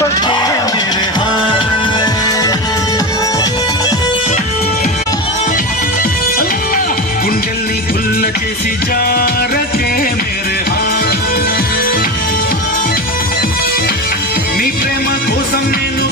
పక్కే మేరే గుండెల్ని గుల్ల చేసి జారకే మేరే నీ ప్రేమ కోసం నేను